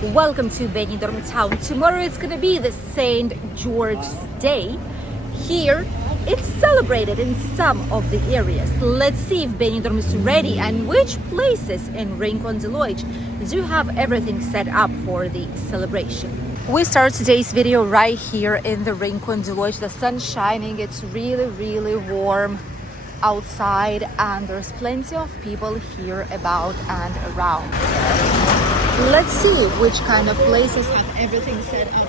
Welcome to Benidorm town. Tomorrow it's gonna be the St. George's Day. Here it's celebrated in some of the areas. Let's see if Benidorm is ready and which places in Rincon de Loix do have everything set up for the celebration. We start today's video right here in the Rincon de Loix. The sun's shining, it's really warm outside and there's plenty of people here about and around. Let's see which kind of places have everything set up.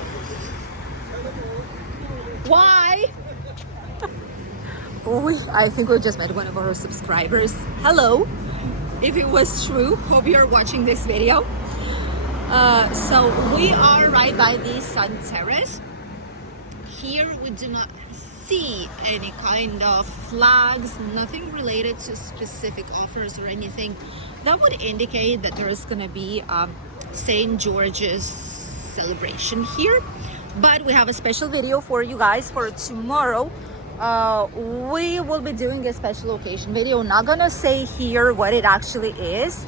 Why? I think we just met one of our subscribers. Hello, if it was true, hope you're watching this video. So we are right by the Sun Terrace. Here we do not see any kind of flags, nothing related to specific offers or anything that would indicate that there is going to be St. George's celebration here. But we have a special video for you guys for tomorrow. We will be doing a special occasion video. Not gonna say here what it actually is,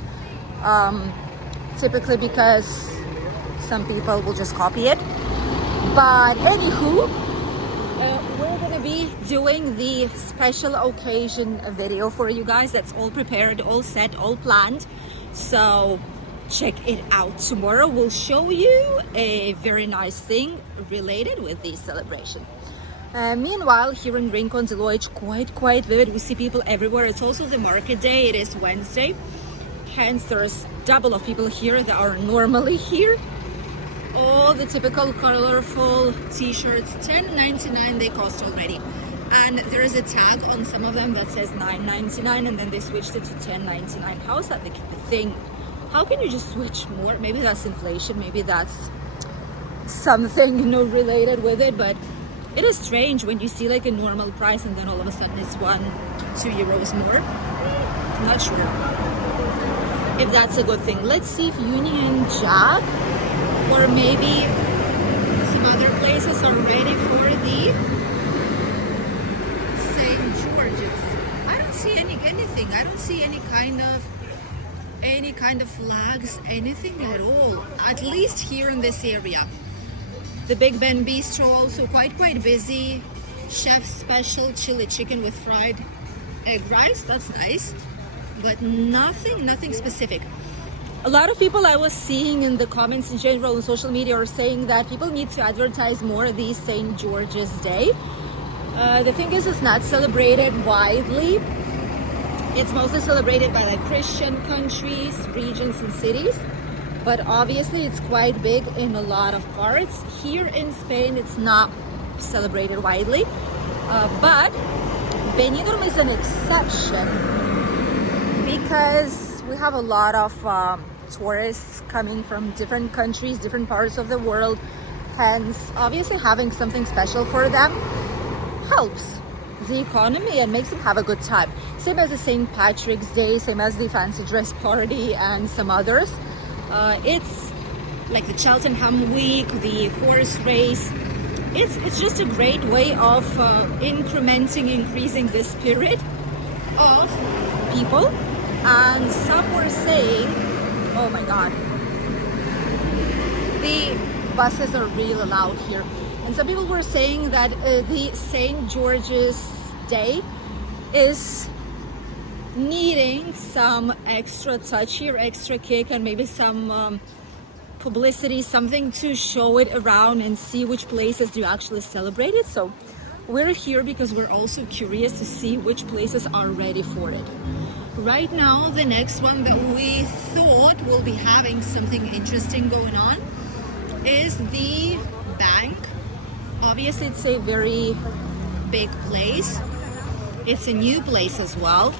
typically because some people will just copy it. But anywho, we're gonna be doing the special occasion video for you guys. That's all prepared, all set, all planned. So check it out. Tomorrow we'll show you a very nice thing related with the celebration. Meanwhile, here in Rincon de Loix, quite vivid. We see people everywhere. It's also the market day. It is Wednesday. Hence, there's double of people here that are normally here. All the typical colorful t-shirts, $10.99 they cost already. And there is a tag on some of them that says $9.99 and then they switched it to $10.99. How is that the thing? How can you just switch more? Maybe that's inflation, maybe that's something, you know, related with it, but it is strange when you see like a normal price and then all of a sudden it's 1-2 euros more. Not sure if that's a good thing. Let's see if Union Jack or maybe some other places are ready for the St. George's. I don't see anything. I don't see any kind of flags, anything at all. At least here in this area. The Big Ben Bistro also quite busy. Chef special chili chicken with fried egg rice. That's nice, but nothing specific. A lot of people I was seeing in the comments in general on social media are saying that people need to advertise more the St. George's Day. The thing is, it's not celebrated widely. It's mostly celebrated by like Christian countries, regions and cities. But obviously it's quite big in a lot of parts. Here in Spain, it's not celebrated widely. But Benidorm is an exception because we have a lot of tourists coming from different countries, different parts of the world. Hence, obviously having something special for them helps the economy and makes them have a good time. Same as the St. Patrick's Day, same as the fancy dress party and some others. It's like the Cheltenham Week, the horse race. It's just a great way of increasing the spirit of people. And some were saying, oh my god, the buses are real loud here. And some people were saying that the St. George's Day is needing some extra touch here, extra kick, and maybe some publicity, something to show it around and see which places do actually celebrate it. So we're here because we're also curious to see which places are ready for it. Right now, the next one that we thought will be having something interesting going on is the bank. Obviously, it's a very big place. It's a new place as well.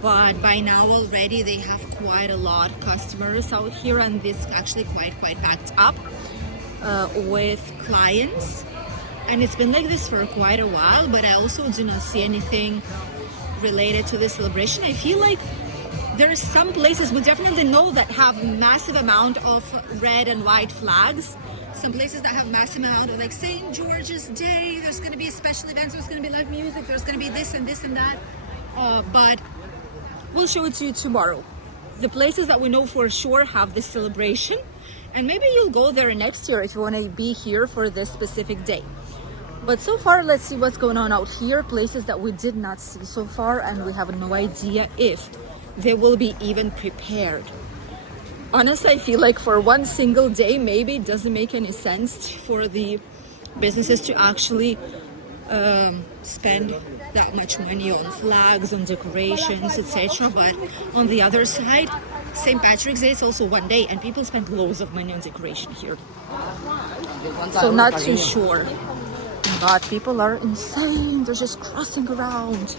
But by now already they have quite a lot of customers out here, and this actually quite backed up with clients. And it's been like this for quite a while, but I also do not see anything related to the celebration. I feel like there are some places we definitely know that have massive amount of red and white flags. Some places that have massive amount of like St. George's Day, there's going to be special events, there's going to be live music, there's going to be this and that. But we'll show it to you tomorrow. the places that we know for sure have this celebration, and maybe you'll go there next year if you want to be here for this specific day. But so far, let's see what's going on out here, places that we did not see so far, and we have no idea if they will be even prepared. Honestly, I feel like for one single day, maybe it doesn't make any sense for the businesses to actually spend that much money on flags, on decorations, etc. But on the other side, St. Patrick's Day is also one day, and people spend loads of money on decoration here. So not too sure. But people are insane. They're just crossing around.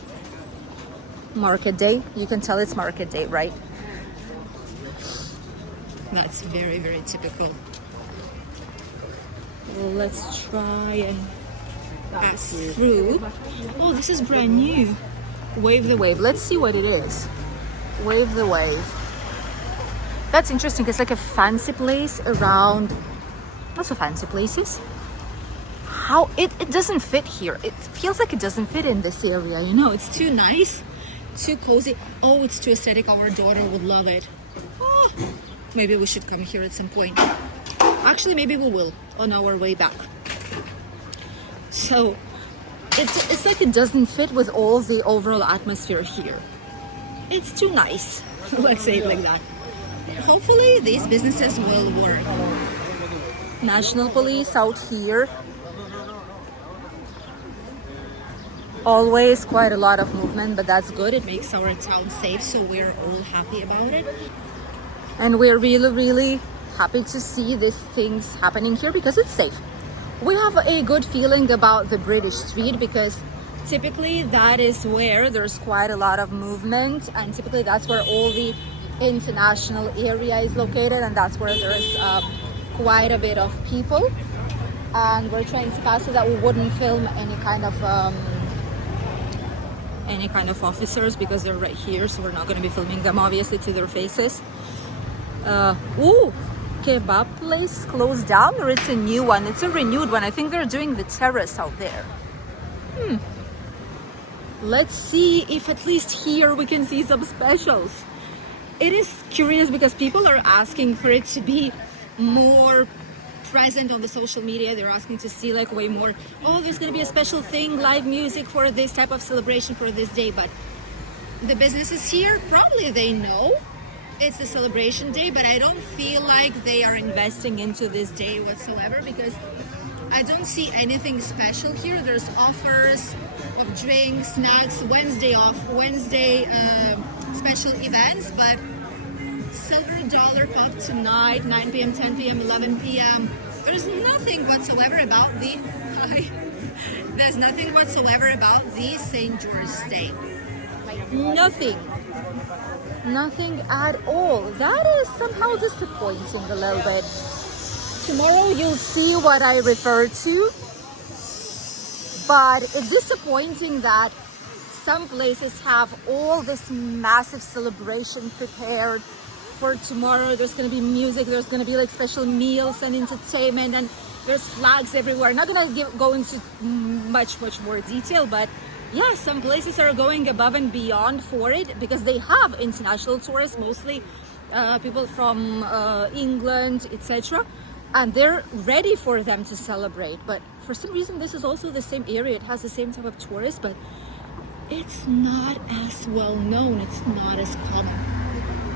Market day. You can tell it's market day, right? That's very, very typical. Well, let's try and pass through. Oh, this is brand new. Wave the Wave. Let's see what it is. Wave the Wave. That's interesting. It's like a fancy place around lots of fancy places. How it doesn't fit here. It feels like it doesn't fit in this area, you know. It's too nice, too cozy. Oh, it's too aesthetic. Our daughter would love it. Oh, maybe we should come here at some point. Actually, maybe we will on our way back. So it's like it doesn't fit with all the overall atmosphere here. It's too nice. Let's say it like that. Hopefully these businesses will work. National Police out here. Always quite a lot of movement, but that's good. It makes our town safe, so we're all happy about it. And we're really, really happy to see these things happening here because it's safe. We have a good feeling about the British Street because typically that is where there's quite a lot of movement, and typically that's where all the international area is located, and that's where there's quite a bit of people. And we're trying to pass so that we wouldn't film any kind of officers because they're right here, so we're not going to be filming them obviously to their faces. Ooh, kebab place closed down, or it's a new one? It's a renewed one. I think they're doing the terrace out there. Let's see if at least here we can see some specials. It is curious because people are asking for it to be more present on the social media. They're asking to see like way more, oh, there's going to be a special thing, live music for this type of celebration for this day. But the businesses here, probably they know it's a celebration day, but I don't feel like they are investing into this day whatsoever because I don't see anything special here. There's offers of drinks, snacks, Wednesday off, Wednesday special events, but silver dollar pop tonight, 9 p.m., 10 p.m., 11 p.m. There's nothing whatsoever about the there's nothing whatsoever about the St. George's Day. Nothing at all. That is somehow disappointing a little bit. Tomorrow you'll see what I refer to, but it's disappointing that some places have all this massive celebration prepared for tomorrow. There's going to be music, there's going to be like special meals and entertainment, and there's flags everywhere. I'm not going to go into much more detail, but yeah, some places are going above and beyond for it because they have international tourists, mostly people from England, etc., and they're ready for them to celebrate. But for some reason, this is also the same area. It has the same type of tourists, but it's not as well known. It's not as common.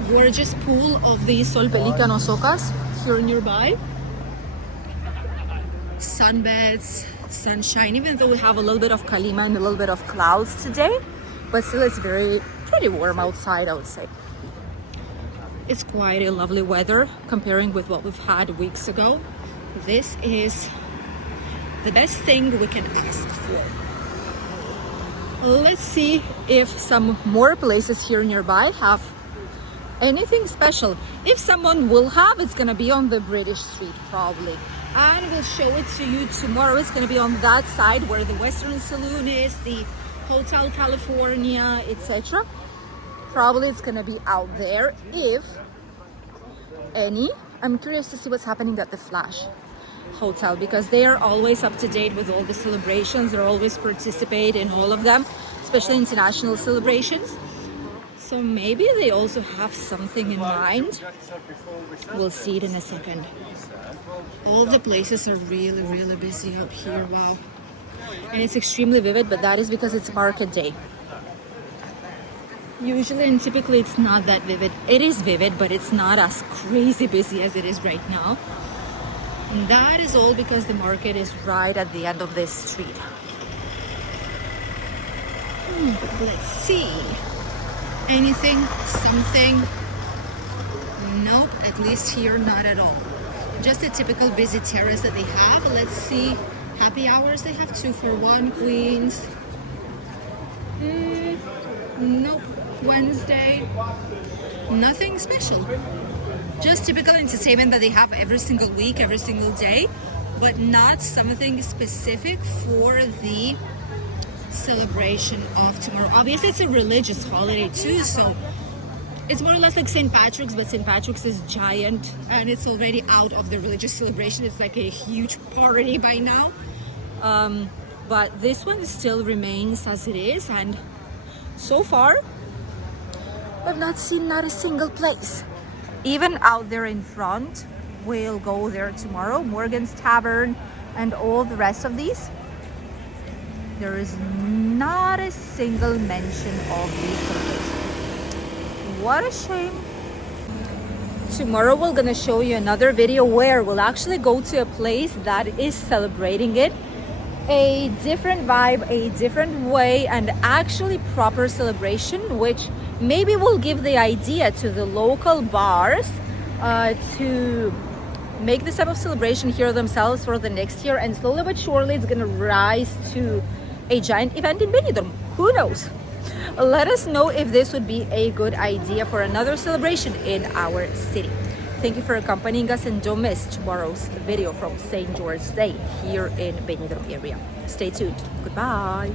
Gorgeous pool of the Sol Pelicano Socas here nearby. Sunbeds, sunshine, even though we have a little bit of kalima and a little bit of clouds today, but still it's pretty warm outside, I would say. It's quite a lovely weather comparing with what we've had weeks ago. This is the best thing we can ask for. Let's see if some more places here nearby have anything special. If someone will have, it's gonna be on the British Street probably, and we'll show it to you tomorrow. It's gonna be on that side where the Western Saloon is, the Hotel California, etc. Probably it's gonna be out there, if any. I'm curious to see what's happening at the Flash Hotel because they are always up to date with all the celebrations. They're always participate in all of them, especially international celebrations. So maybe they also have something in mind. We'll see it in a second. All the places are really, really busy out here. Wow. And it's extremely vivid, but that is because it's market day. Usually and typically it's not that vivid. It is vivid, but it's not as crazy busy as it is right now. And that is all because the market is right at the end of this street. Let's see. Anything, something? Nope, at least here, not at all. Just a typical busy terrace that they have. Let's see. Happy hours, they have 2 for 1, Queens. Nope. Wednesday, nothing special. Just typical entertainment that they have every single week, every single day, but not something specific for the celebration of tomorrow. Obviously, it's a religious holiday too, so it's more or less like St. Patrick's, but St. Patrick's is giant and it's already out of the religious celebration. It's like a huge party by now. But this one still remains as it is, and so far I've not seen not a single place. Even out there in front, we'll go there tomorrow, Morgan's Tavern and all the rest of these. There is not a single mention of these celebrations. What a shame. Tomorrow we're gonna show you another video where we'll actually go to a place that is celebrating it. A different vibe, a different way, and actually proper celebration, which maybe will give the idea to the local bars to make this type of celebration here themselves for the next year, and slowly but surely it's gonna rise to a giant event in Benidorm. Who knows? Let us know if this would be a good idea for another celebration in our city. Thank you for accompanying us, and don't miss tomorrow's video from St. George's Day here in Benidorm area. Stay tuned. Goodbye.